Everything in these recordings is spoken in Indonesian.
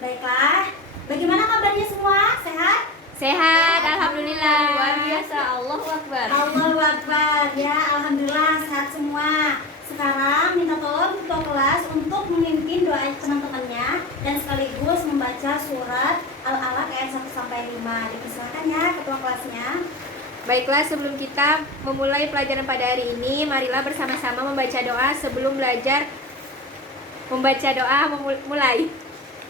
Baiklah, bagaimana kabarnya semua? Sehat? Sehat, alhamdulillah. Luar biasa, Allahu Akbar. Allahu Akbar. Ya, alhamdulillah sehat semua. Sekarang minta tolong ketua kelas untuk memimpin doa teman-temannya dan sekaligus membaca surat Al-Alaq ayat 1 sampai 5. Dipersilakan ya ketua kelasnya. Baiklah, sebelum kita memulai pelajaran pada hari ini, marilah bersama-sama membaca doa sebelum belajar. Membaca doa mulai.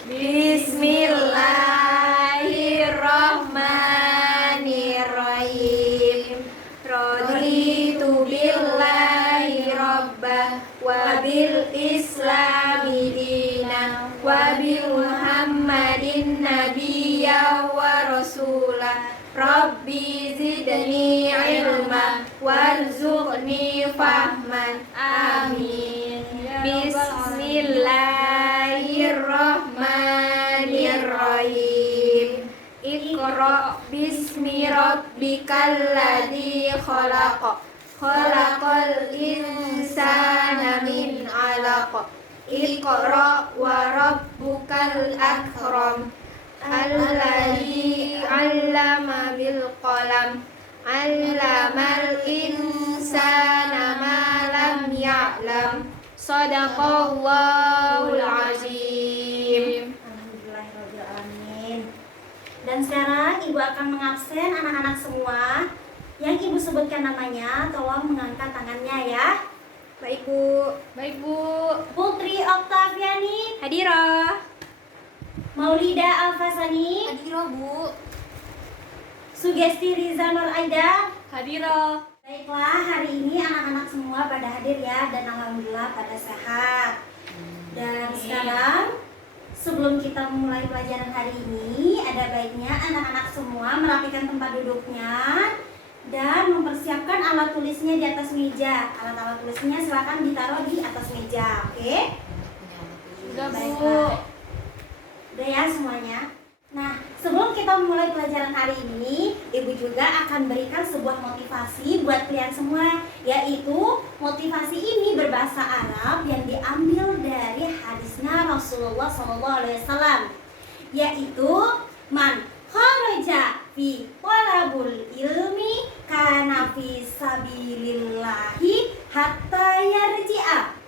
Bismillahirrahmanirrahim. Raditu billahi rabbah wa bil islami dina wa bi Muhammadin nabiyya wa rasulah. Rabbi zidni ilma warzuqni fahman. Amin. Bismillahirrahmanirrahim. Iqra bismi rabbikal ladzi khalaq. Khalaqal insana min 'alaq. Iqra wa rabbukal akram. Alladzi 'allama bil qalam. 'Allamal insana ma lam ya'lam. Shadaqallahul azim. Alhamdulillahirrahmanirrahim. Dan sekarang Ibu akan mengabsen anak-anak semua. Yang Ibu sebutkan namanya, tolong mengangkat tangannya ya. Baik, Bu. Baik, Bu. Putri Oktaviani, Hadirah. Maulida Alfasani, Hadirah, Bu. Sugesti Riza Nur Aida. Hadirah. Baiklah, hari ini anak-anak semua pada hadir ya, dan alhamdulillah pada sehat. Dan sekarang sebelum kita memulai pelajaran hari ini, ada baiknya anak-anak semua merapikan tempat duduknya dan mempersiapkan alat tulisnya di atas meja. Alat-alat tulisnya silakan ditaruh di atas meja, oke? Sudah, Bu. Baiklah. Udah ya semuanya. Nah, sebelum kita memulai pelajaran hari ini, Ibu juga akan berikan sebuah motivasi buat kalian semua, yaitu motivasi ini berbahasa Arab yang diambil dari hadisnya Rasulullah SAW, yaitu man kharaja fi talabul ilmi kana fi sabilillahi hatta yarji'a.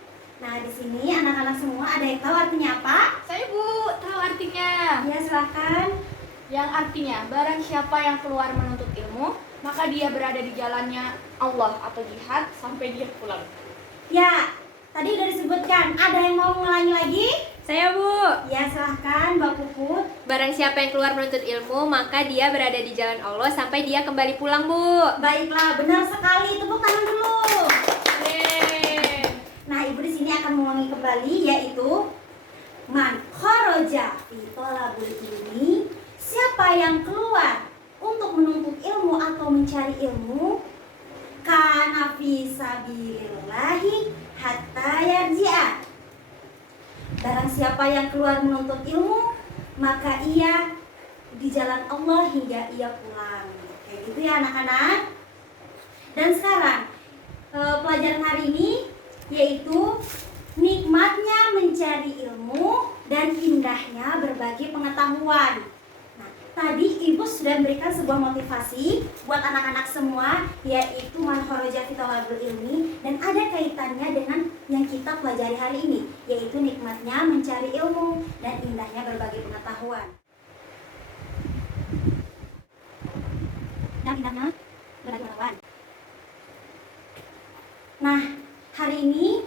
Nah, di sini anak-anak semua ada yang tahu artinya apa? Saya, Bu, tahu artinya. Ya, silakan. Yang artinya, barang siapa yang keluar menuntut ilmu, maka dia berada di jalannya Allah atau jihad sampai dia pulang. Ya, tadi udah disebutkan. Ada yang mau mengulangi lagi? Saya, Bu. Ya, silahkan Mbak Puput. Barang siapa yang keluar menuntut ilmu, maka dia berada di jalan Allah sampai dia kembali pulang, Bu. Baiklah, benar sekali. Tepuk tangan dulu. Yeay. Nah, Ibu di sini akan mengulangi kembali, yaitu man kharaja fi talabul ilmi, siapa yang keluar untuk menuntut ilmu atau mencari ilmu, kana fi sabilillahi hatta yarji'a. Barang siapa yang keluar menuntut ilmu, maka ia di jalan Allah hingga ia pulang. Kayak gitu ya anak-anak. Dan sekarang pelajaran hari ini yaitu nikmatnya mencari ilmu dan indahnya berbagi pengetahuan. Nah, tadi Ibu sudah memberikan sebuah motivasi buat anak-anak semua, yaitu man kharaja fi talabul ilmi, dan ada kaitannya dengan yang kita pelajari hari ini, yaitu nikmatnya mencari ilmu dan indahnya berbagi pengetahuan. Dan indahnya berbagi pengetahuan. Nah, hari ini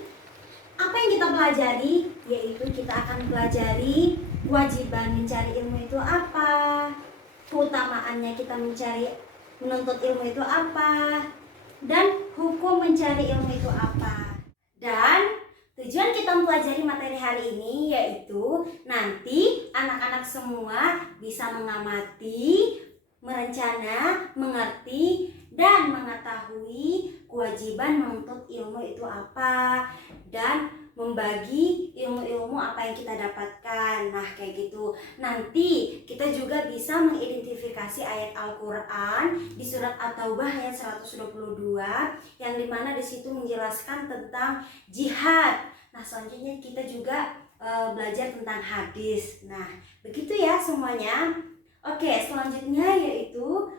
apa yang kita pelajari? Yaitu kita akan pelajari kewajiban mencari ilmu itu apa, keutamaannya kita menuntut ilmu itu apa, dan hukum mencari ilmu itu apa. Dan tujuan kita mempelajari materi hari ini yaitu nanti anak-anak semua bisa mengamati, merencana, mengerti, dan mengetahui kewajiban menuntut ilmu itu apa, dan membagi ilmu-ilmu apa yang kita dapatkan. Nah, kayak gitu. Nanti kita juga bisa mengidentifikasi ayat Al-Qur'an di surat At-Taubah ayat 122 yang dimana di situ menjelaskan tentang jihad. Nah, selanjutnya kita juga belajar tentang hadis. Nah, begitu ya semuanya. Oke, selanjutnya yaitu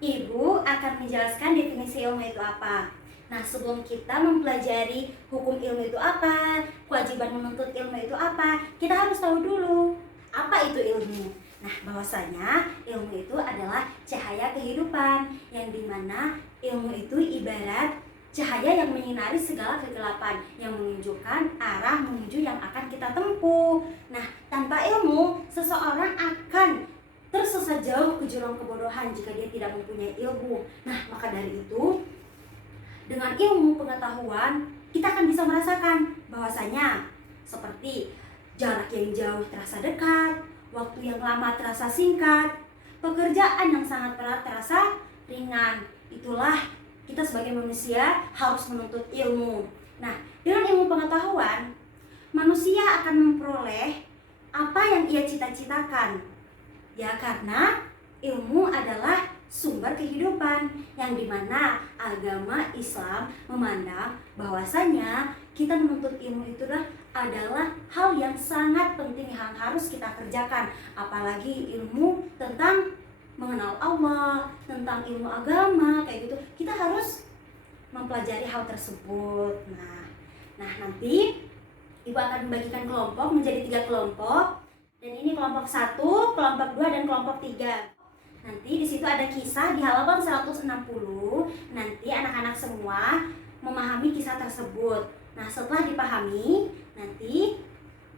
Ibu akan menjelaskan definisi ilmu itu apa. Nah, sebelum kita mempelajari hukum ilmu itu apa, kewajiban menuntut ilmu itu apa, kita harus tahu dulu apa itu ilmu. Nah, bahwasanya ilmu itu adalah cahaya kehidupan, yang dimana ilmu itu ibarat cahaya yang menyinari segala kegelapan, yang menunjukkan arah menuju yang akan kita tempuh. Nah, tanpa ilmu, seseorang akan tersesat jauh ke jurang kebodohan jika dia tidak mempunyai ilmu. Nah, maka dari itu, dengan ilmu pengetahuan, kita akan bisa merasakan bahwasanya seperti jarak yang jauh terasa dekat, waktu yang lama terasa singkat, pekerjaan yang sangat berat terasa ringan. Itulah kita sebagai manusia harus menuntut ilmu. Nah, dengan ilmu pengetahuan, manusia akan memperoleh apa yang ia cita-citakan. Ya, karena ilmu adalah sumber kehidupan, yang dimana agama Islam memandang bahwasanya kita menuntut ilmu itu adalah hal yang sangat penting yang harus kita kerjakan. Apalagi ilmu tentang mengenal Allah, tentang ilmu agama, kayak gitu. Kita harus mempelajari hal tersebut. Nah, nanti Ibu akan membagikan kelompok menjadi 3 kelompok. Dan ini kelompok 1, kelompok 2, dan kelompok 3. Nanti di situ ada kisah di halaman 160. Nanti anak-anak semua memahami kisah tersebut. Nah, setelah dipahami, nanti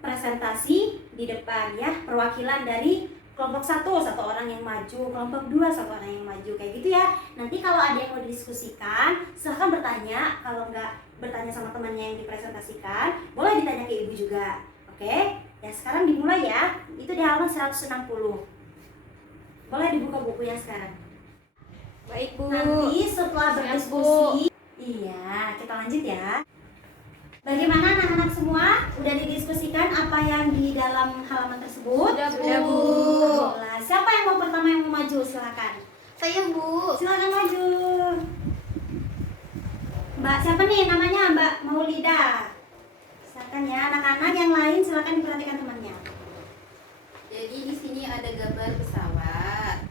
presentasi di depan ya, perwakilan dari kelompok 1, 1 orang yang maju, kelompok 2, 1 orang yang maju, kayak gitu ya. Nanti kalau ada yang mau didiskusikan, silahkan bertanya. Kalau nggak bertanya sama temannya yang dipresentasikan, boleh ditanya ke Ibu juga. Oke? Ya, sekarang dimulai ya. Itu di halaman 160. Boleh dibuka bukunya sekarang. Baik, Bu. Nanti setelah berdiskusi, iya, kita lanjut ya. Bagaimana anak-anak semua? Udah didiskusikan apa yang di dalam halaman tersebut? Sudah, Bu. Nah, siapa yang mau pertama yang mau maju? Silakan. Saya, Bu. Silakan maju. Mbak siapa nih namanya? Mbak Maulida. Silakan ya, anak-anak yang lain silakan diperhatikan temannya. Jadi di sini ada gambar pesawat.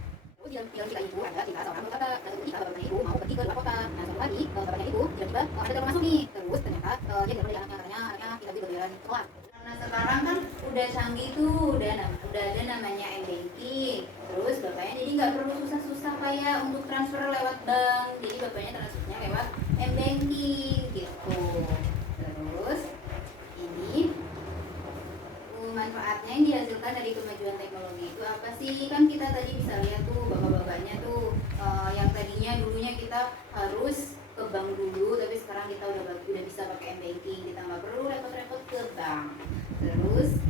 Jika ibu ada tinggal seorang berkata, jika bapaknya ibu mau pergi ke luar kota, nah suatu hari bapaknya ibu tiba-tiba ada telepon masuk nih. Terus ternyata dia tidak boleh anaknya tidak boleh berjalan keluar. Karena sekarang kan udah canggih tuh, udah ada namanya m-banking. Terus bapaknya jadi nggak perlu susah-susah kayak untuk transfer lewat bank. Jadi bapaknya transfernya lewat m-banking gitu. Terus ini manfaatnya yang dihasilkan dari kemajuan teknologi itu apa sih? Kan kita tadi bisa lihat tuh bapak-bapaknya tuh yang tadinya dulunya kita harus ke bank dulu, tapi sekarang kita udah bisa pakai m-banking, kita nggak perlu repot-repot ke bank. Terus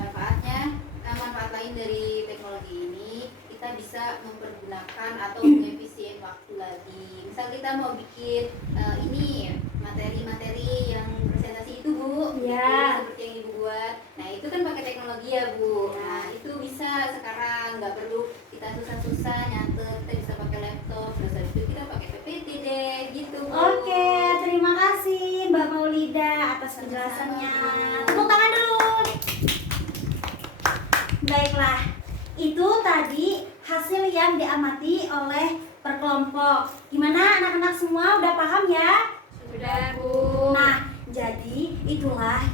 manfaat lain dari teknologi ini, kita bisa mempergunakan atau mengefisien waktu lagi. Misal kita mau bikin ini materi-materi yang presentasi itu, Bu, Ya. seperti yang Ibu buat. Nah, itu kan pakai teknologi ya, Bu. Nah, itu bisa sekarang, nggak perlu kita susah-susah nyatet, kita bisa pakai laptop. Terus habis itu kita pakai PPT deh, gitu, Bu. Oke, terima kasih Mbak Maulida atas penjelasannya. Tepuk tangan dulu. Baiklah, itu tadi hasil yang diamati oleh per kelompok. Gimana anak-anak semua udah paham ya? Sudah, Bu. Nah, jadi itulah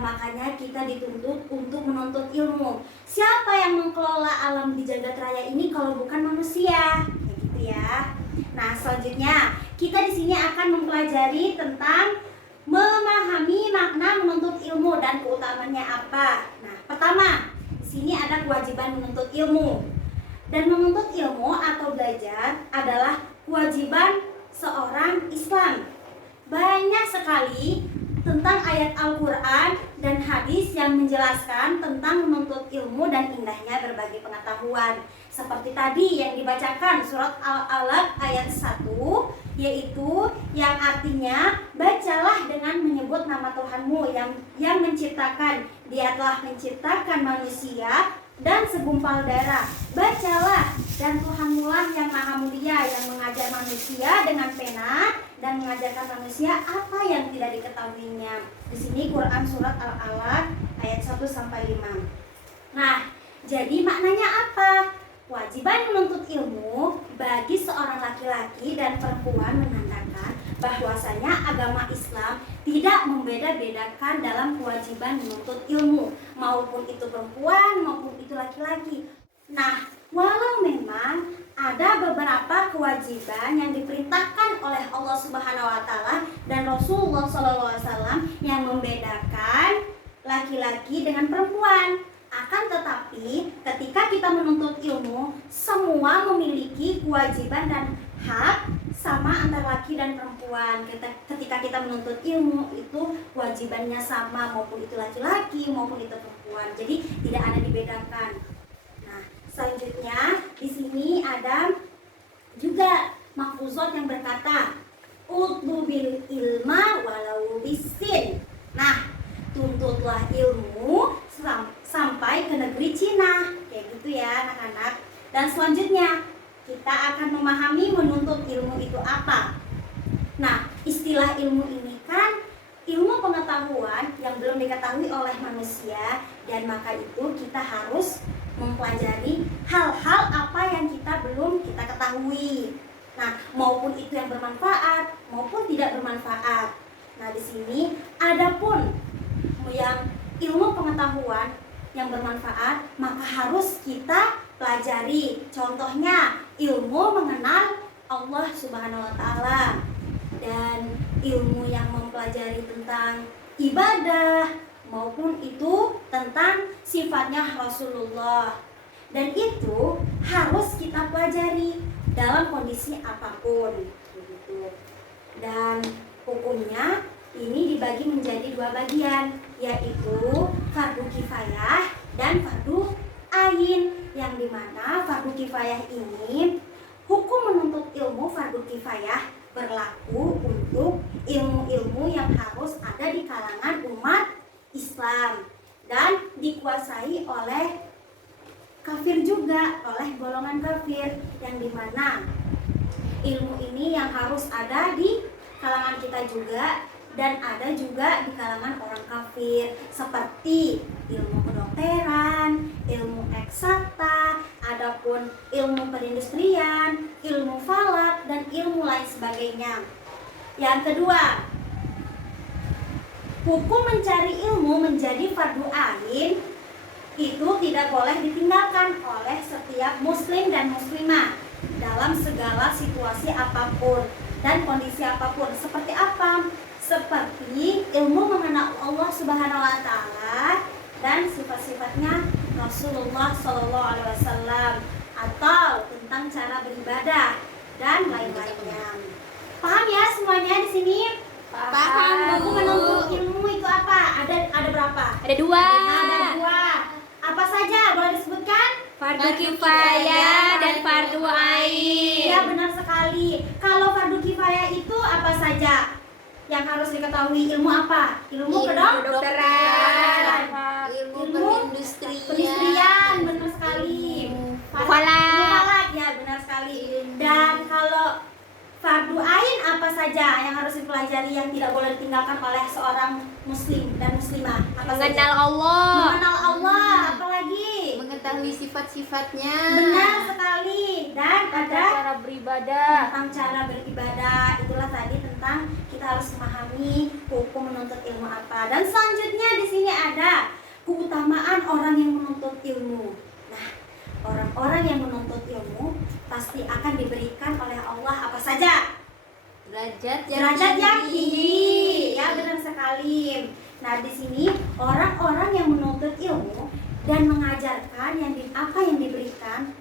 makanya kita dituntut untuk menuntut ilmu. Siapa yang mengelola alam di jagat raya ini kalau bukan manusia? Kayak gitu ya. Nah, selanjutnya kita di sini akan mempelajari tentang memahami makna menuntut ilmu dan keutamanya apa. Nah, pertama, di sini ada kewajiban menuntut ilmu. Dan menuntut ilmu atau belajar adalah kewajiban seorang Islam. Banyak sekali tentang ayat Al-Quran dan hadis yang menjelaskan tentang menuntut ilmu dan indahnya berbagi pengetahuan. Seperti tadi yang dibacakan surat Al-Alaq ayat 1, yaitu yang artinya bacalah dengan menyebut nama Tuhanmu yang menciptakan. Dia telah menciptakan manusia dan segumpal darah. Bacalah, dan Tuhanmu lah yang maha mulia, yang mengajar manusia dengan pena dan mengajarkan manusia apa yang tidak diketahuinya. Di sini Quran surat Al-Alaq ayat 1 sampai 5. Nah, jadi maknanya apa? Kewajiban menuntut ilmu bagi seorang laki-laki dan perempuan menandakan bahwasanya agama Islam tidak membeda-bedakan dalam kewajiban menuntut ilmu, maupun itu perempuan maupun itu laki-laki. Nah, walau memang ada beberapa kewajiban yang diperintahkan oleh Allah Subhanahu wa taala dan Rasulullah SAW yang membedakan laki-laki dengan perempuan. Akan tetapi, ketika kita menuntut ilmu, semua memiliki kewajiban dan hak sama antara laki dan perempuan. Ketika kita menuntut ilmu, itu kewajibannya sama, maupun itu laki-laki maupun itu perempuan. Jadi tidak ada dibedakan. Nah, selanjutnya di sini ada juga mahfuzat yang berkata, "Utlubil ilma walau bisin." Nah, tuntutlah ilmu sampai ke negeri Cina, kayak gitu ya anak-anak. Dan selanjutnya kita akan memahami menuntut ilmu itu apa. Nah, istilah ilmu ini kan ilmu pengetahuan yang belum diketahui oleh manusia, dan maka itu kita harus mempelajari hal-hal apa yang belum kita ketahui. Nah, maupun itu yang bermanfaat maupun tidak bermanfaat. Nah, di sini adapun yang ilmu pengetahuan yang bermanfaat maka harus kita pelajari. Contohnya ilmu mengenal Allah Subhanahu wa taala, dan ilmu yang mempelajari tentang ibadah maupun itu tentang sifatnya Rasulullah, dan itu harus kita pelajari dalam kondisi apapun begitu. Dan hukumnya ini dibagi menjadi 2 bagian, yaitu fardu kifayah dan fardu ain, yang dimana fardu kifayah ini hukum menuntut ilmu fardu kifayah berlaku untuk ilmu-ilmu yang harus ada di kalangan umat Islam dan dikuasai oleh kafir juga, oleh golongan kafir, yang dimana ilmu ini yang harus ada di kalangan kita juga dan ada juga di kalangan orang kafir, seperti ilmu kedokteran, ilmu eksakta, adapun ilmu perindustrian, ilmu falak, dan ilmu lain sebagainya. Yang kedua, hukum mencari ilmu menjadi fardu ain itu tidak boleh ditinggalkan oleh setiap muslim dan muslimah dalam segala situasi apapun dan kondisi apapun. Seperti apa? Seperti ilmu mengenal Allah Subhanahu wa taala dan sifat-sifatnya Rasulullah SAW, atau tentang cara beribadah dan lain-lainnya. Paham ya semuanya di sini? Paham, Buku Bu. menuntut ilmu itu apa? Ada berapa? Ada 2. Ada 2. Apa saja? Boleh disebutkan? Fardu kifayah dan fardu ain. Ya, benar sekali. Kalau fardu kifayah itu apa saja yang harus diketahui? Ilmu apa? Ilmu kedokteran, ilmu Ilmu perindustrian, benar sekali. falak. Ilmu falak, ya benar sekali. Dan kalau fardu ain apa saja yang harus dipelajari yang tidak boleh ditinggalkan oleh seorang muslim dan muslimah? Apa Mengenal saja? Allah. Mengenal Allah, apalagi? mengetahui sifat-sifatnya. Benar sekali. Dan ada cara beribadah. tentang cara beribadah. Itulah tadi tentang kita harus memahami hukum menuntut ilmu apa. Dan selanjutnya di sini ada keutamaan orang yang menuntut ilmu. Nah, orang-orang yang menuntut ilmu pasti akan diberikan oleh Allah apa saja? Derajat Yang tinggi. Ya, benar sekali. Nah, di sini orang-orang yang menuntut ilmu dan mengajarkan apa yang diberikan,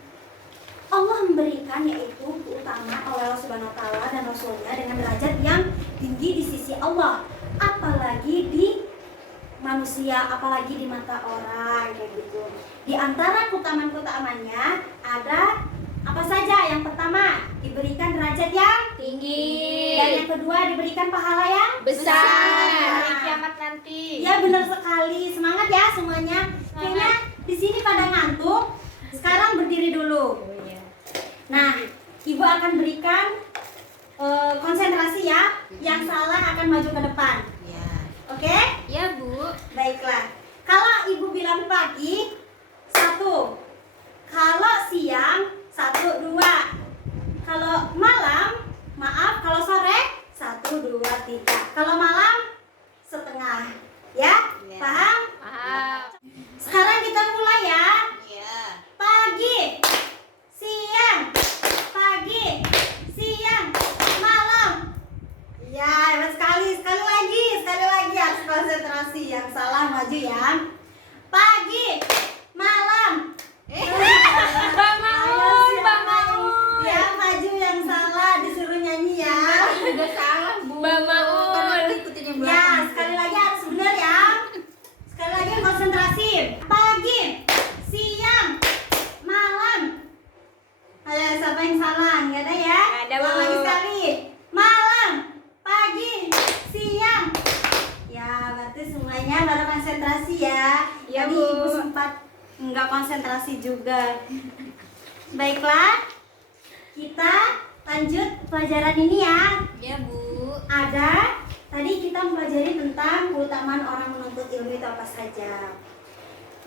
Allah memberikan yaitu keutamaan oleh Allah Subhanahu wa taala dan Rasulnya dengan derajat yang tinggi di sisi Allah, apalagi di manusia, apalagi di mata orang, kayak gitu. Di antara keutamaan-keutamaannya ada apa saja? Yang pertama, diberikan derajat yang Tinggi. dan yang kedua diberikan pahala yang Besar. Hari kiamat nanti. Ya, benar sekali. Semangat ya semuanya. Kayaknya di sini pada ngantuk. Sekarang berdiri dulu. Nah, Ibu akan berikan konsentrasi ya. Yang salah akan maju ke depan. Ya. Oke? Ya, Bu. Baiklah. Kalau bilang pagi 1. Kalau siang 1, 2. Kalau malam, maaf, kalau sore 1, 2, 3. Kalau malam setengah. Ya? Iya. Paham? Paham. Sekarang kita mulai ya. Iya. Pagi, siang, pagi, siang, malam. Ya, hebat sekali. Sekali lagi harus konsentrasi. Yang salah maju ya. Pagi, malam. Bang Maun, Bang Maun. Ya, maju yang salah disuruh nyanyi ya. Udah salah, Bu. Bang Maun. Kan aku ikutin yang Ya, belakang. sekali lagi harus benar ya. Sekali lagi konsentrasi. Pagi, siang, malam. Ayo, siapa yang salah? Nggak ada ya? Nggak ada, Ulang Bu. lagi sekali. Malam, pagi, siang. Ya, berarti semuanya pada konsentrasi ya. Ya, Tadi Bu. Ibu sempat nggak konsentrasi juga. Baiklah, kita lanjut pelajaran ini ya. Ya, Bu. Ada tadi kita mempelajari tentang keutamaan orang menuntut ilmu itu apa saja.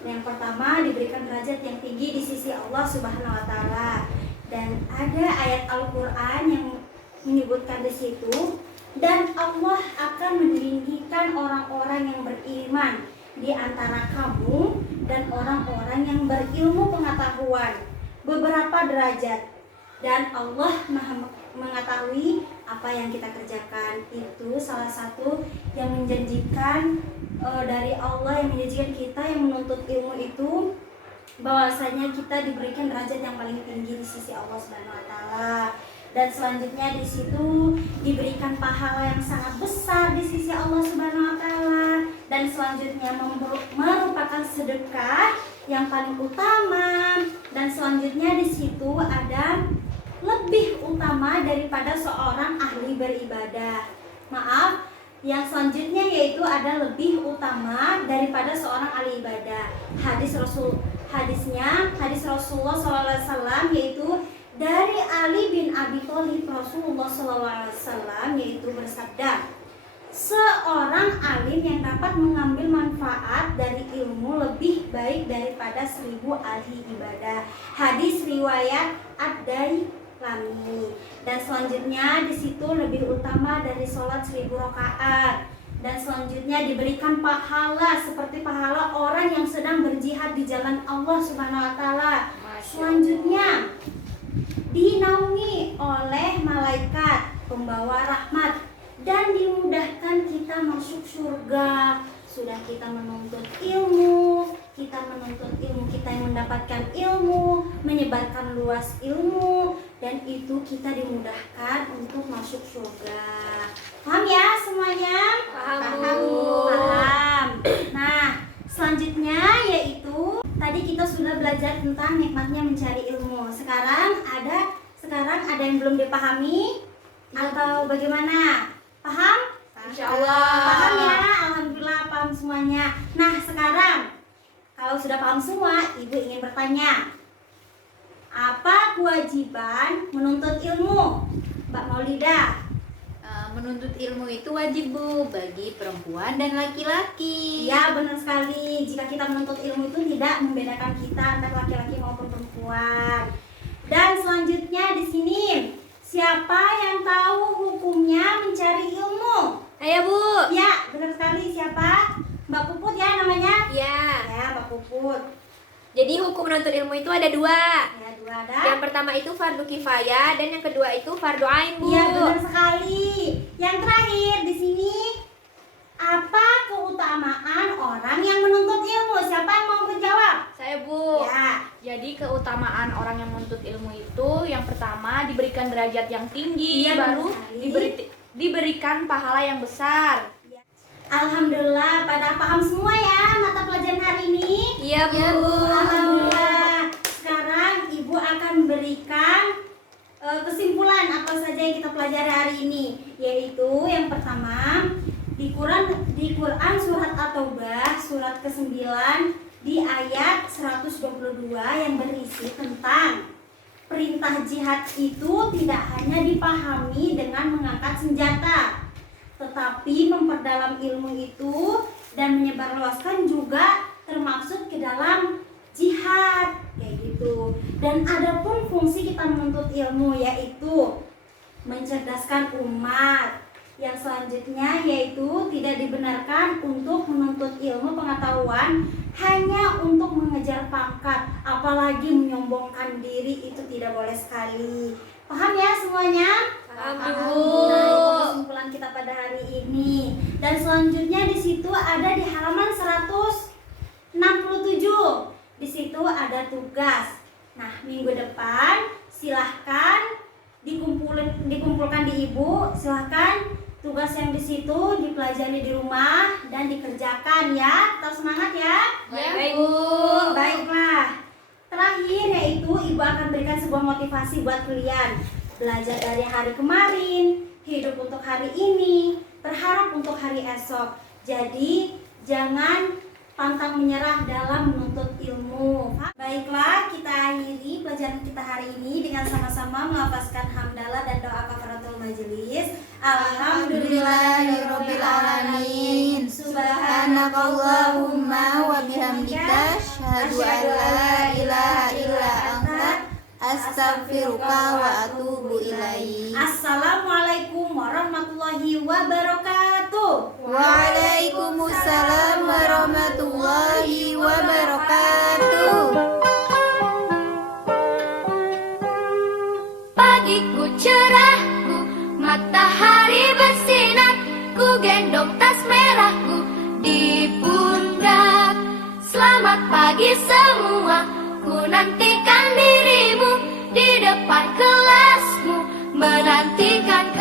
Yang pertama, diberikan derajat yang tinggi di sisi Allah Subhanahu wa taala. Dan ada ayat Al-Qur'an yang menyebutkan di situ, dan Allah akan meninggikan orang-orang yang beriman di antara kamu dan orang-orang yang berilmu pengetahuan beberapa derajat. Dan Allah Maha mengetahui apa yang kita kerjakan. Itu salah satu yang menjanjikan dari Allah, yang menjanjikan kita yang menuntut ilmu itu, bahwasanya kita diberikan derajat yang paling tinggi di sisi Allah Subhanahu wa taala. Dan selanjutnya di situ diberikan pahala yang sangat besar di sisi Allah Subhanahu wa taala. Dan selanjutnya merupakan sedekah yang paling utama. Dan selanjutnya di situ ada lebih utama daripada seorang ahli beribadah. Maaf, yang selanjutnya yaitu ada lebih utama daripada seorang ahli ibadah. Hadis Rasulullah SAW yaitu dari Ali bin Abi Thalib, Rasulullah SAW yaitu bersabda, seorang alim yang dapat mengambil manfaat dari ilmu lebih baik daripada 1000 ahli ibadah. Hadis riwayat Ad-Dailami. Dan selanjutnya di situ lebih utama dari sholat 1000 rakaat. Dan selanjutnya diberikan pahala seperti pahala orang yang sedang berjihad di jalan Allah Subhanahu wa taala. Selanjutnya dinaungi oleh malaikat pembawa rahmat dan dimudahkan kita masuk surga. Sudah kita menuntut ilmu, kita yang mendapatkan ilmu, menyebarkan luas ilmu, dan itu kita dimudahkan untuk masuk surga. Paham ya semuanya? Paham, Bu. Bu. Paham. Nah, selanjutnya yaitu tadi kita sudah belajar tentang nikmatnya mencari ilmu. Sekarang ada yang belum dipahami atau bagaimana? Paham? Insya Allah. Paham ya? Alhamdulillah paham semuanya. Nah, sekarang kalau sudah paham semua, Ibu ingin bertanya, apa kewajiban menuntut ilmu? Mbak Maulida. Menuntut ilmu itu wajib, Bu, bagi perempuan dan laki-laki. Ya, benar sekali. Jika kita menuntut ilmu itu tidak membedakan kita antara laki-laki maupun perempuan. Dan selanjutnya di sini, siapa yang tahu hukumnya mencari ilmu? Ayo, Bu. Ya, benar sekali. Siapa? Mbak Puput ya namanya? Ya. Ya, Mbak Puput. Jadi hukum menuntut ilmu itu ada dua. Ya, dua ada. Yang pertama itu fardu kifayah dan yang kedua itu fardu ain, Bu. Iya, benar sekali. Yang terakhir di sini, apa keutamaan orang yang menuntut ilmu? Siapa yang mau menjawab? Saya, Bu. Ya. Jadi keutamaan orang yang menuntut ilmu itu yang pertama diberikan derajat yang tinggi, Iya, baru benar sekali. diberikan pahala yang besar. Alhamdulillah pada paham semua ya mata pelajaran hari ini. Iya, Bu. Iya, Bu. Alhamdulillah. Sekarang Ibu akan berikan kesimpulan apa saja yang kita pelajari hari ini, yaitu yang pertama di Quran surat At-Taubah surat ke-9 di ayat 122 yang berisi tentang perintah jihad itu tidak hanya dipahami dengan mengangkat senjata, tetapi memperdalam ilmu itu dan menyebarluaskan juga termaksud ke dalam jihad kayak gitu. Dan ada pun fungsi kita menuntut ilmu, yaitu mencerdaskan umat. Yang selanjutnya yaitu tidak dibenarkan untuk menuntut ilmu pengetahuan hanya untuk mengejar pangkat, apalagi menyombongkan diri, itu tidak boleh sekali. Paham ya semuanya? Paham, Bu. Alhamdulillah, itu kesimpulan kita pada hari ini. Dan selanjutnya di situ ada di halaman 167. Di situ ada tugas. Nah, minggu depan silahkan dikumpulkan di ibu. Silahkan tugas yang di situ dipelajari di rumah dan dikerjakan ya. Tetap semangat ya. Baik, Bu. Baiklah. Terakhir yaitu ibu akan berikan sebuah motivasi buat kalian. Belajar dari hari kemarin, hidup untuk hari ini, berharap untuk hari esok. Jadi jangan pantang menyerah dalam menuntut ilmu. Baiklah, kita akhiri pelajaran kita hari ini dengan sama-sama melafazkan hamdalah dan doa kafaratul majelis. Alhamdulillahirabbil alamin. Subhanakallahumma wa bihamdika asyhadu an la ilaha illa anta astaghfiruka wa atubu ilaik. Assalamualaikum warahmatullahi wabarakatuh. Waalaikumsalam warahmatullahi wabarakatuh. Pagiku cerahku, matahari bersinar, ku gendong tas merahku di pundak. Selamat pagi semua, ku nantikan dirimu di depan kelasmu, menantikan